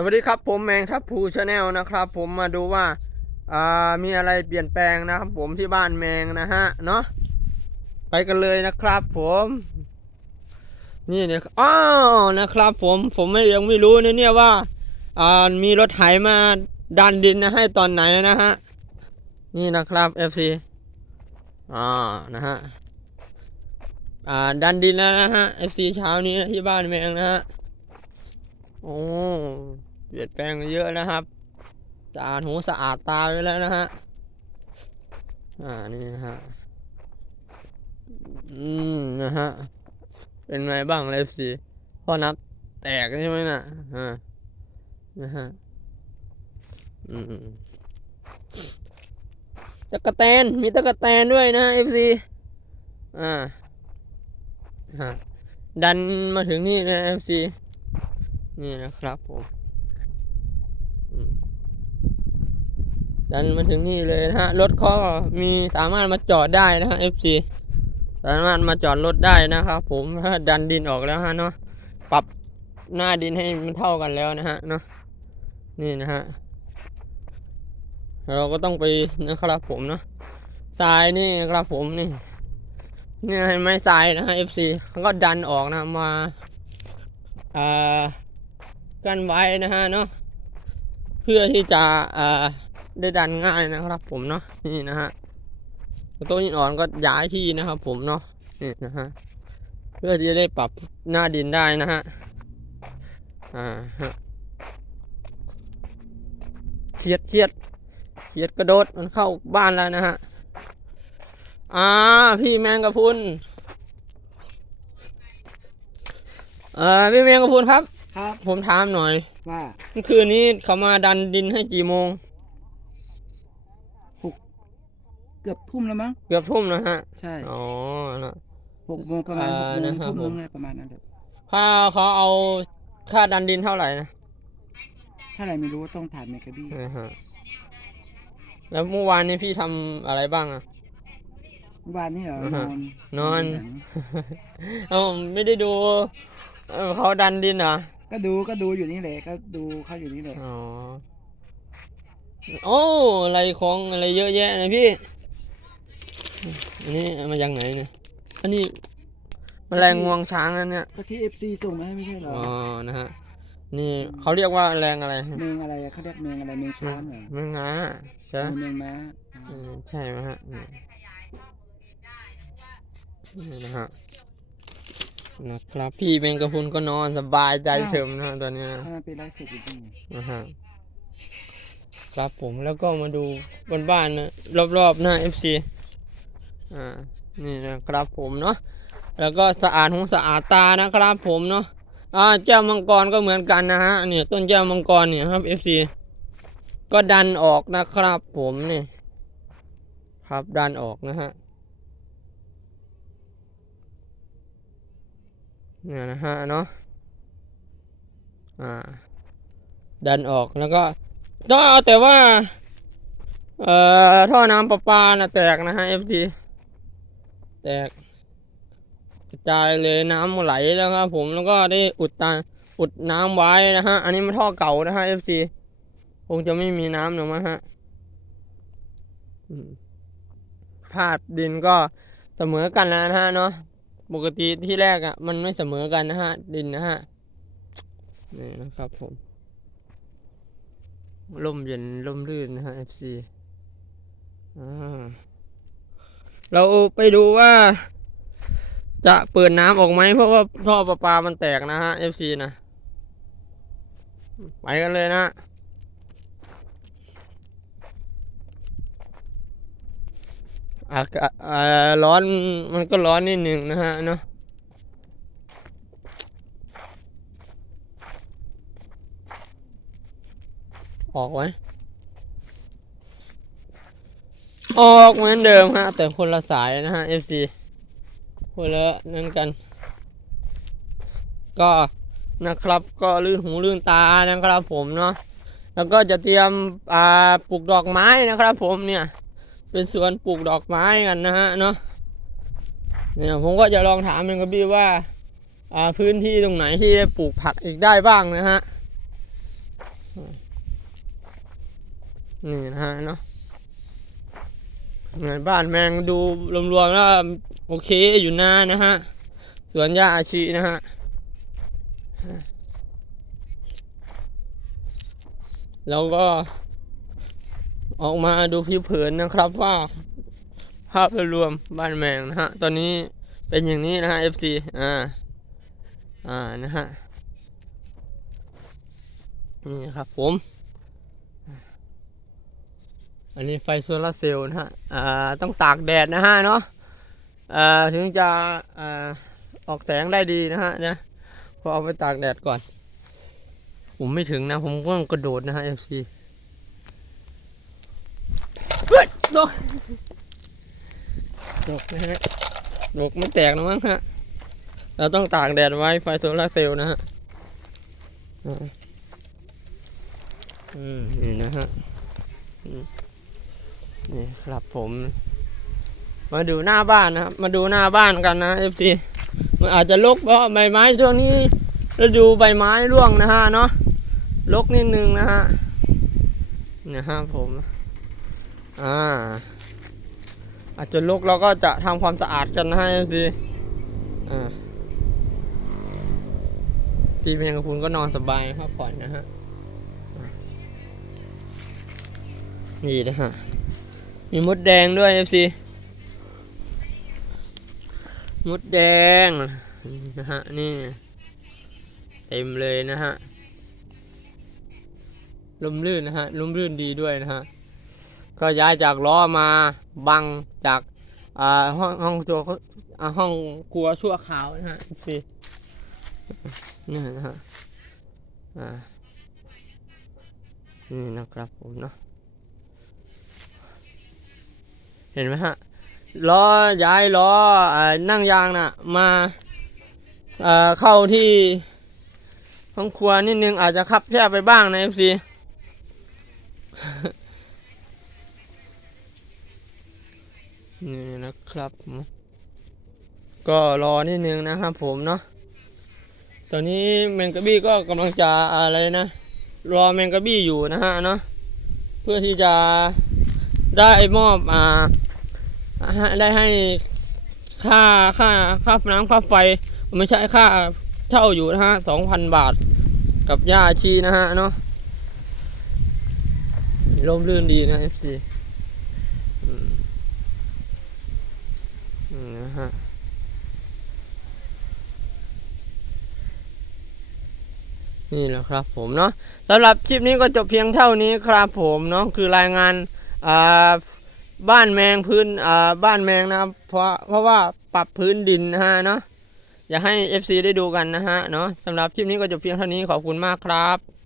สวัสดีครับผมแมงทับพูชาแนลนะครับ ผมมาดูว่าอ่ามีอะไรเปลี่ยนแปลงนะครับผมที่บ้านแมงนะฮะเนาะไปกันเลยนะครับ ผม นี่เนี่ยอ้าวนะครับ ผมผมไม่ยังไม่รู้นะเนี่ยว่าอ่ามีรถไถมาดันดินนะให้ตอนไหนนะฮะนี่นะครับ FC อ่านะฮะอ่าดันดินแล้วนะฮะ FC เช้านี้ที่บ้านแมงนะฮะโอ้ เปลี่ยนแปลงเยอะนะครับสะอาดหูสะอาดตาไปแล้วนะฮะ อ่า นี่นะฮะ อืม นะฮะ เป็นไงบ้างเลฟซีพ่อนับแตกใช่ไหมน่ะอ่านะฮะ อืมตะกะแตน มีตะกะแตนด้วยนะเอฟซีอ่าฮะดันมาถึงนี่นะเอฟซีนี่นะครับผมอืม ดันมาถึงนี่เลยนะฮะ รถก็มีสามารถมาจอดได้นะฮะ FC สามารถมาจอดรถได้นะครับผมดันดินออกแล้วฮะเนาะปรับหน้าดินให้มันเท่ากันแล้วนะฮะเนาะนี่นะฮะเราก็ต้องไปนะครับผมเนาะทรายนี่ครับผมนี่นี่ให้ไม้ทรายนะฮะ FC เขาก็ดันออกนะมาอ่ากันไว้นะฮะเนาะเพื่อที่จะอ่า ได้ดันง่ายนะครับ ผมเนาะนี่นะฮะตัวหินอ่อนก็ย้ายที่นะครับ ผมเนาะนี่นะฮะเพื่อที่จะได้ปรับหน้าดินได้นะฮะอ่าฮะเครียดเครียดเครียดกระโดดมันเข้าบ้านแล้วนะฮะอ่าพี่แมงกะพรุนเอ่อพี่แมงกะพรุนครับ ครับ ผมถามหน่อยว่าเมื่อคืนนี้เขามาดันดินให้กี่โมง เกือบทุ่มแล้วมั้ง เกือบทุ่มนะฮะ ใช่อ๋อนะ หกโมงประมาณอ่าหกโมงนะครับ ทุ่มผมนึงเลยประมาณนั้นเดี๋ยวค่าเขาเอาค่าดันดินเท่าไหร่นะถ้าไหนไม่รู้ต้องถามเมกะบี้นะฮะแล้วเมื่อวานนี้พี่ทำอะไรบ้างอะเมื่อวานนี่เหรออ่าฮะนอนนอนดูหงเอาไม่ได้ดูเอ่อเขาดันดินเหรอ ก็ดูก็ดูอยู่นี่แหละก็ดูเขาอยู่นี่แหละ อ๋อ โอ้ อะไรของอะไรเยอะแยะนะพี่ อันนี้เอามาจากไหนเนี่ย อันนี้แมลงงวงช้างนั่นเนี่ย ก็ที่เอฟซีส่งมาให้ไม่ใช่เหรออ๋อ นะฮะ นี่เขาเรียกว่าแรงอะไรเมงอะไรอะเขาเรียกเมงอะไรเมงช้างเหรอมันงาใช่ไหมเมงม้าอืมใช่ไหมฮะนี่นี่นะฮะ นะครับ พี่เบงกระพุนก็นอนสบายใจเฉิมนะฮะตอนนี้นะถ้ามันเป็นไรสุดอยู่ที่นี่นะฮะครับผมแล้วก็มาดูบนบ้านๆนะรอบๆหน้า FC อ่านี่นะครับผมเนาะแล้วก็สะอาดหูสะอาดตานะครับผมเนาะอ่าแก้วมังกรก็เหมือนกันนะฮะเนี่ยต้นแก้วมังกรเนี่ยครับ FC ก็ดันออกนะครับผมนี่ครับดันออกนะฮะเนี่ยนะฮะเนาะอ่า ดันออกแล้วก็ก็เอาแต่ว่า เอ่อท่อน้ำประปานะแตกนะฮะ FT แตกกระจายเลยน้ำไหลแล้วครับผมแล้วก็ได้อุดตาอุดน้ำไว้นะฮะ อันนี้มันท่อเก่านะฮะ FC คงจะไม่มีน้ำหรอกมั้งฮะพาดดินก็เสมอกันแล้วนะฮะเนาะปกติที่แรกอะ่ะ มันไม่เสมอกันนะฮะ ดินนะฮะนี่นะครับผมร่มเย็นร่มรื่นนะฮะ FC อ่า เราไปดูว่า จะเปิดน้ำออกไหมเพราะว่าท่อประปามันแตกนะฮะ FC นะ ไปกันเลยนะอากาศร้อนมันก็ร้อนนิดหนึ่งนะฮะเนาะออกไว้ ออกเหมือนเดิมฮะ แต่คนละสายนะฮะ FC คนละนั่นกัน ก็นะครับก็ลื่นหูลื่นตานะครับผมเนาะแล้วก็จะเตรียมอ่าปลูกดอกไม้นะครับ ผมเนี่ย เป็นสวนปลูกดอกไม้กันนะฮะเนาะเนี่ยผมก็จะลองถามเองกับบี้ว่าอ่าพื้นที่ตรงไหนที่ได้ปลูกผักอีกได้บ้างนะฮะนี่นะฮะเนาะ บ้านแมงดูรวมๆแล้วโอเคอยู่นะนะฮะ สวนยาอาชีนะฮะแล้วก็ ออกมาดูผิวเผินนะครับว่า ภาพรวมบ้านแมงนะฮะ ตอนนี้เป็นอย่างนี้นะฮะ FC อ่า อ่านะฮะ นี่ครับผม อันนี้ไฟโซลาร์เซลล์นะฮะอ่าต้องตากแดดนะฮะเนาะอ่าถึงจะอ่าออกแสงได้ดีนะฮะเนี่ยพอเอาไปตากแดดก่อน ผมไม่ถึงนะ ผมก็ต้องกระโดดนะฮะ FC เฮ้ยดนดกนะฮะดกไม่แตกนะมั้งฮะ เราต้องตากแดดไว้ไฟโซลาร์เซลล์นะฮะอ่าอืมนี่นะฮะอืม นี่ครับผม มาดูหน้าบ้านนะครับ มาดูหน้าบ้านกันนะเอฟซีมันอาจจะรกเพราะใบไม้ช่วงนี้ฤดูใบไม้ร่วงนะฮะเนาะรกนิดนึงนะฮะนะฮะผมอ่าอาจจะรกเราก็จะทำความสะอาดกันนะฮะเอฟซีอ่าพี่เพียงกับคุณก็นอนสบายพักผ่อนนะฮะนี่นะฮะ มีมดแดงด้วยเอฟซีมดแดงนะฮะนี่เต็มเลยนะฮะลมลื่นนะฮะลมลื่นดีด้วยนะฮะก็ย้ายจากล้อมาบังจากอ่าห้องห้องตัวเขาอ่าห้องครัวชั่วขาวนะฮะสินี่นะฮะอ่านี่นะครับผมเนาะเห็นไหมฮะล้อย้ายล้ออนั่งยางน่ะมาเเข้าที่ห้องครัวนิดนึงอาจจะคับแคบไปบ้างนะ FC นี่นะครับก็รอนิดนึงนะครับผมเนาะตอนนี้แมงกะบี้ก็กำลังจะอะไรนะ รอแมงกะบี้อยู่นะฮะเนาะเพื่อที่จะได้มอบอ่า ได้ให้ค่าค่าค่าน้ำค่าไฟ ไม่ใช่ค่าเช่าอยู่นะฮะสองพันบาท กับย่าชีนะฮะเนาะร่มรื่นดีนะ FC อืมอืมนะฮะนี่แหละครับผมเนาะสำหรับคลิปนี้ก็จบเพียงเท่านี้ครับผมเนาะคือรายงานอ่า บ้านแมงพื้นอ่าบ้านแมงนะเพราะเพราะว่าปรับพื้นดินนะฮะเนาะอยากให้ FC ได้ดูกันนะฮะเนาะสำหรับคลิปนี้ก็จบเพียงเท่านี้ขอบคุณมากครับ